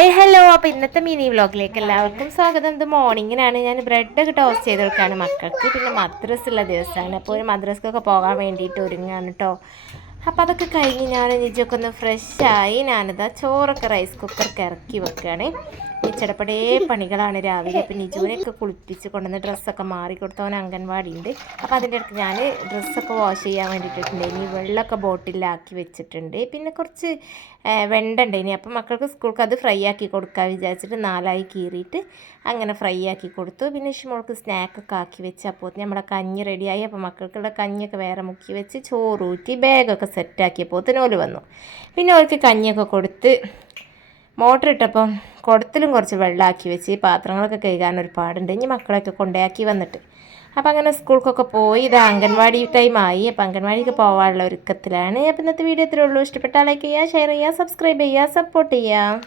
Hi hello. അപ്പോൾ ഇന്നത്തെ mini വ്ളോഗിലേക്ക് എല്ലാവർക്കും സ്വാഗതം. ഇത് മോർണിങ്ങിനാണ്. ഞാൻ ബ്രെഡൊക്കെ ടോസ്റ്റ് ചെയ്ത് കൊടുക്കുകയാണ് മക്കൾക്ക്. പിന്നെ മദ്രസുള്ള ദിവസമാണ്, അപ്പോൾ ഒരു മദ്രസക്കൊക്കെ പോകാൻ വേണ്ടിയിട്ട് ഒരുങ്ങാണ് കേട്ടോ. അപ്പോൾ അതൊക്കെ കഴിഞ്ഞ് ഞാൻ നിജമൊക്കെ ഒന്ന് ഫ്രഷായി ഞാനിതാ ചോറൊക്കെ റൈസ് കുക്കർക്ക് ഇറക്കി വെക്കുകയാണ്. ഈ ചടപ്പടേ പണികളാണ് രാവിലെ. അപ്പോൾ നിജുവിനെയൊക്കെ കുളിപ്പിച്ച് കൊണ്ടുവന്ന് ഡ്രസ്സൊക്കെ മാറിക്കൊടുത്തവൻ അംഗൻവാടി ഉണ്ട്. അപ്പോൾ അതിൻ്റെ അടുത്ത് ഞാൻ ഡ്രസ്സൊക്കെ വാഷ് ചെയ്യാൻ വേണ്ടിയിട്ടുണ്ട്. ഇനി വെള്ളമൊക്കെ ബോട്ടിലാക്കി വെച്ചിട്ടുണ്ട്. പിന്നെ കുറച്ച് വെണ്ട ഉണ്ട് ഇനി. അപ്പോൾ മക്കൾക്ക് സ്കൂൾക്ക് അത് ഫ്രൈ ആക്കി കൊടുക്കാൻ വിചാരിച്ചിട്ട് 4 കീറിയിട്ട് അങ്ങനെ ഫ്രൈ ആക്കി കൊടുത്തു. പിന്നെ ഇഷ്ടമുള്ളവർക്ക് സ്നാക്കൊക്കെ ആക്കി വെച്ച് അപ്പോൾ നമ്മുടെ കഞ്ഞി റെഡിയായി. അപ്പോൾ മക്കൾക്കുള്ള കഞ്ഞിയൊക്കെ വേറെ മുക്കി വെച്ച് ചോറൂറ്റി ബാഗൊക്കെ സെറ്റാക്കിയപ്പോൾ ഓല് വന്നു. പിന്നെ അവർക്ക് കഞ്ഞിയൊക്കെ കൊടുത്ത് മോട്ടർ ഇട്ടപ്പം കുടത്തിലും കുറച്ച് വെള്ളമാക്കി വെച്ച് പാത്രങ്ങളൊക്കെ കഴുകാൻ ഒരുപാടുണ്ട്. ഇനി മക്കളൊക്കെ കൊണ്ടാക്കി വന്നിട്ട് അപ്പോൾ അങ്ങനെ സ്കൂൾക്കൊക്കെ പോയി. ഇത് അംഗൻവാടി ടൈമായി. അപ്പോൾ അംഗൻവാടിക്ക് പോകാനുള്ള ഒരുക്കത്തിലാണ്. അപ്പോൾ ഇന്നത്തെ വീഡിയോ ഇത്രയേ ഉള്ളൂ. ഇഷ്ടപ്പെട്ടാൽ ലൈക്ക് ചെയ്യുക, ഷെയർ ചെയ്യുക, സബ്സ്ക്രൈബ് ചെയ്യുക, സപ്പോർട്ട് ചെയ്യുക.